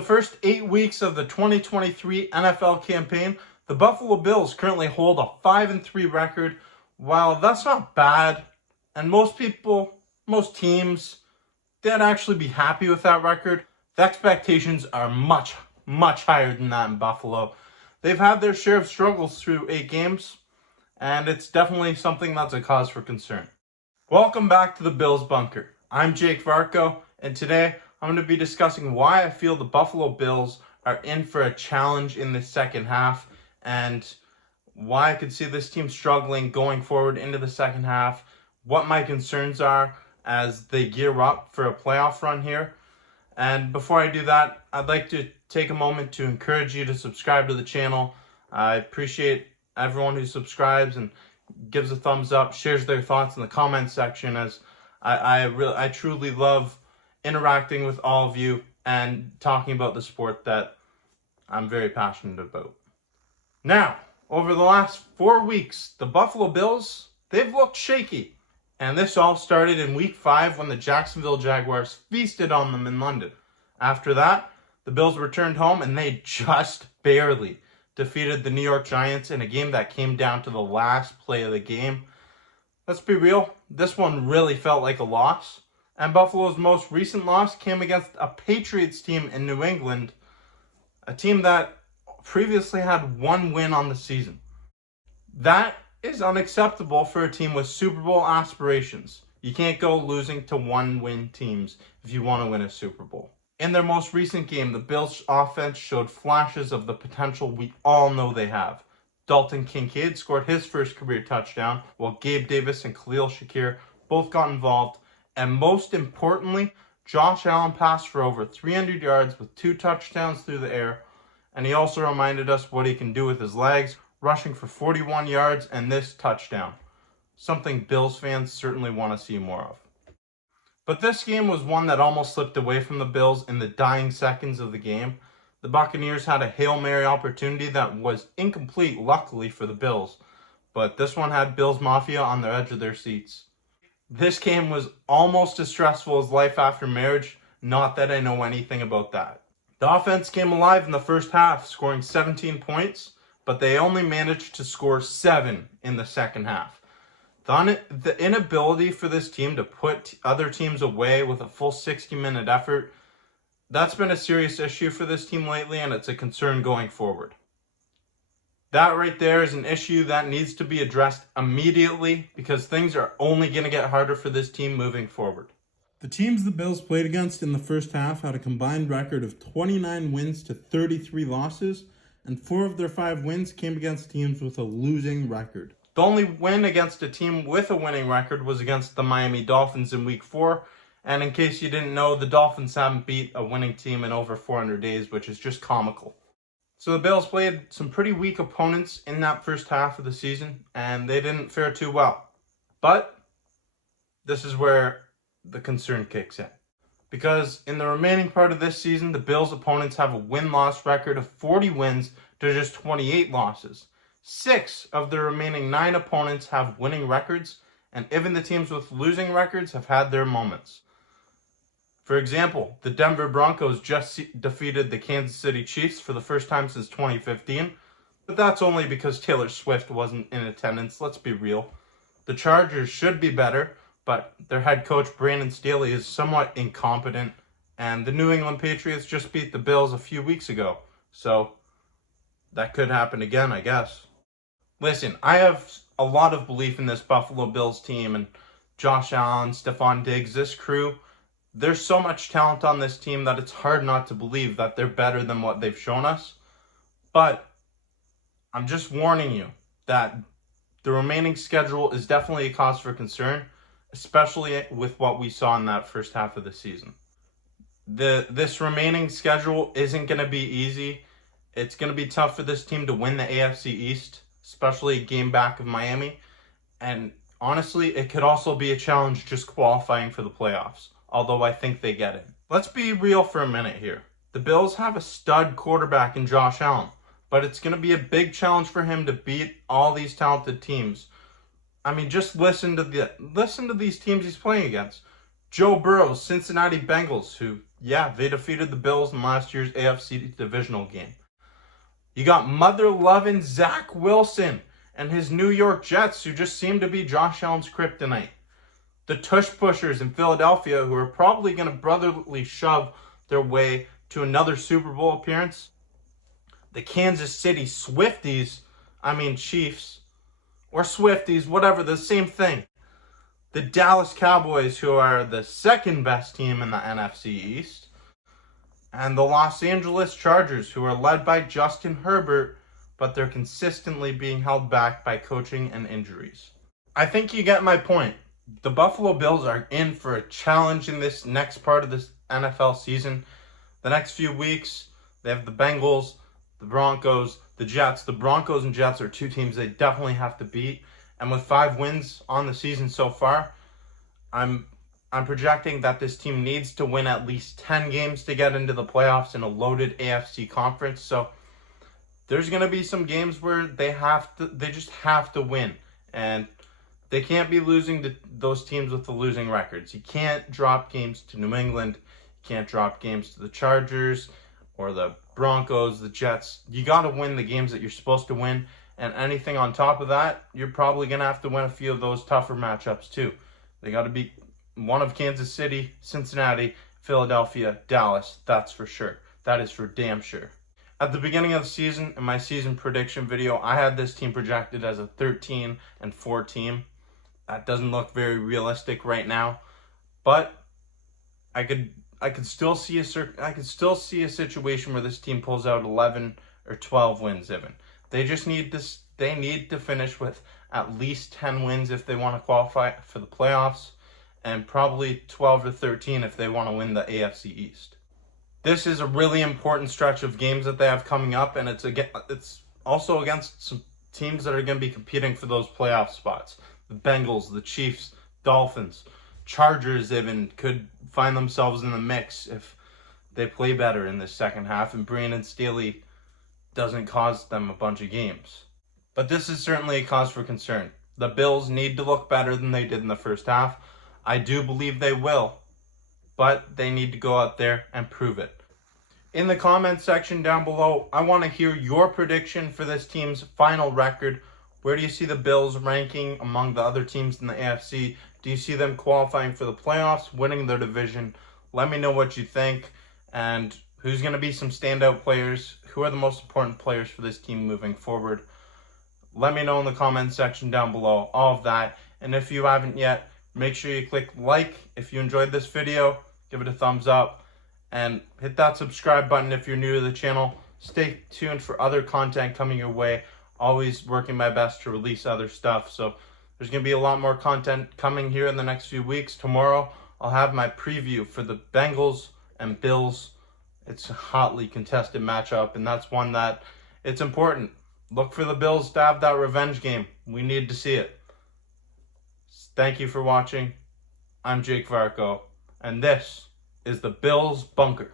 the first 8 weeks of the 2023 NFL campaign, the Buffalo Bills currently hold a 5-3 record. While that's not bad, and most teams, they'd actually be happy with that record, the expectations are much, much higher than that in Buffalo. They've had their share of struggles through 8 games, and it's definitely something that's a cause for concern. Welcome back to the Bills Bunker. I'm Jake Varco, and today I'm going to be discussing why I feel the Buffalo Bills are in for a challenge in the second half, and why I could see this team struggling going forward into the second half, what my concerns are as they gear up for a playoff run here. And before I do that, I'd like to take a moment to encourage you to subscribe to the channel. I appreciate everyone who subscribes and gives a thumbs up, shares their thoughts in the comment section, as I truly love interacting with all of you and talking about the sport that I'm very passionate about. Now, over the last 4 weeks, the Buffalo Bills, they've looked shaky. And this all started in week 5 when the Jacksonville Jaguars feasted on them in London. After that, the Bills returned home and they just barely defeated the New York Giants in a game that came down to the last play of the game. Let's be real, this one really felt like a loss. And Buffalo's most recent loss came against a Patriots team in New England, a team that previously had 1 win on the season. That is unacceptable for a team with Super Bowl aspirations. You can't go losing to 1-win teams if you want to win a Super Bowl. In their most recent game, the Bills' offense showed flashes of the potential we all know they have. Dalton Kincaid scored his first career touchdown, while Gabe Davis and Khalil Shakir both got involved. And most importantly, Josh Allen passed for over 300 yards with 2 touchdowns through the air. And he also reminded us what he can do with his legs, rushing for 41 yards and this touchdown. Something Bills fans certainly want to see more of. But this game was one that almost slipped away from the Bills in the dying seconds of the game. The Buccaneers had a Hail Mary opportunity that was incomplete, luckily for the Bills. But this one had Bills Mafia on the edge of their seats. This game was almost as stressful as life after marriage, not that I know anything about that. The offense came alive in the first half, scoring 17 points, but they only managed to score 7 in the second half. The inability for this team to put other teams away with a full 60-minute effort, that's been a serious issue for this team lately, and it's a concern going forward. That right there is an issue that needs to be addressed immediately, because things are only going to get harder for this team moving forward. The teams the Bills played against in the first half had a combined record of 29 wins to 33 losses, and 4 of their 5 wins came against teams with a losing record. The only win against a team with a winning record was against the Miami Dolphins in week 4, and in case you didn't know, the Dolphins haven't beat a winning team in over 400 days, which is just comical. So the Bills played some pretty weak opponents in that first half of the season, and they didn't fare too well. But this is where the concern kicks in. Because in the remaining part of this season, the Bills' opponents have a win-loss record of 40 wins to just 28 losses. 6 of the remaining 9 opponents have winning records, and even the teams with losing records have had their moments. For example, the Denver Broncos just defeated the Kansas City Chiefs for the first time since 2015, but that's only because Taylor Swift wasn't in attendance, let's be real. The Chargers should be better, but their head coach Brandon Staley is somewhat incompetent, and the New England Patriots just beat the Bills a few weeks ago, so that could happen again, I guess. Listen, I have a lot of belief in this Buffalo Bills team, and Josh Allen, Stephon Diggs, this crew. There's so much talent on this team that it's hard not to believe that they're better than what they've shown us. But I'm just warning you that the remaining schedule is definitely a cause for concern, especially with what we saw in that first half of the season. This remaining schedule isn't going to be easy. It's going to be tough for this team to win the AFC East, especially a game back of Miami. And honestly, it could also be a challenge just qualifying for the playoffs, although I think they get it. Let's be real for a minute here. The Bills have a stud quarterback in Josh Allen, but it's going to be a big challenge for him to beat all these talented teams. I mean, just listen to these teams he's playing against. Joe Burrow's Cincinnati Bengals, who Yeah, they defeated the Bills in last year's AFC divisional game. You got mother-loving Zach Wilson and his New York Jets, who just seem to be Josh Allen's kryptonite. The tush pushers in Philadelphia, who are probably going to brotherly shove their way to another Super Bowl appearance. The Kansas City Chiefs, or Swifties, whatever, the same thing. The Dallas Cowboys, who are the second best team in the NFC East. And the Los Angeles Chargers, who are led by Justin Herbert, but they're consistently being held back by coaching and injuries. I think you get my point. The Buffalo Bills are in for a challenge in this next part of this NFL season. The next few weeks, they have the Bengals, the Broncos, the Jets. The Broncos and Jets are two teams they definitely have to beat. And with 5 wins on the season so far, I'm projecting that this team needs to win at least 10 games to get into the playoffs in a loaded AFC conference. So there's going to be some games where they just have to win. And they can't be losing to those teams with the losing records. You can't drop games to New England. You can't drop games to the Chargers or the Broncos, the Jets. You got to win the games that you're supposed to win. And anything on top of that, you're probably going to have to win a few of those tougher matchups too. They got to beat one of Kansas City, Cincinnati, Philadelphia, Dallas. That's for sure. That is for damn sure. At the beginning of the season, in my season prediction video, I had this team projected as a 13-4 team. That doesn't look very realistic right now, but I could still see a situation where this team pulls out 11 or 12 wins even. They just need this. They need to finish with at least 10 wins if they want to qualify for the playoffs, and probably 12 or 13 if they want to win the AFC East. This is a really important stretch of games that they have coming up, and it's also against some teams that are going to be competing for those playoff spots. The Bengals, the Chiefs, Dolphins, Chargers even could find themselves in the mix if they play better in the second half and Brandon Staley doesn't cost them a bunch of games. But this is certainly a cause for concern. The Bills need to look better than they did in the first half. I do believe they will, but they need to go out there and prove it. In the comments section down below, I want to hear your prediction for this team's final record. Where do you see the Bills ranking among the other teams in the AFC? Do you see them qualifying for the playoffs, winning their division? Let me know what you think, and who's going to be some standout players. Who are the most important players for this team moving forward? Let me know in the comments section down below, all of that. And if you haven't yet, make sure you click like if you enjoyed this video, give it a thumbs up, and hit that subscribe button if you're new to the channel. Stay tuned for other content coming your way. Always working my best to release other stuff. So there's going to be a lot more content coming here in the next few weeks. Tomorrow, I'll have my preview for the Bengals and Bills. It's a hotly contested matchup, and that's one that it's important. Look for the Bills to have that revenge game. We need to see it. Thank you for watching. I'm Jake Varco, and this is the Bills Bunker.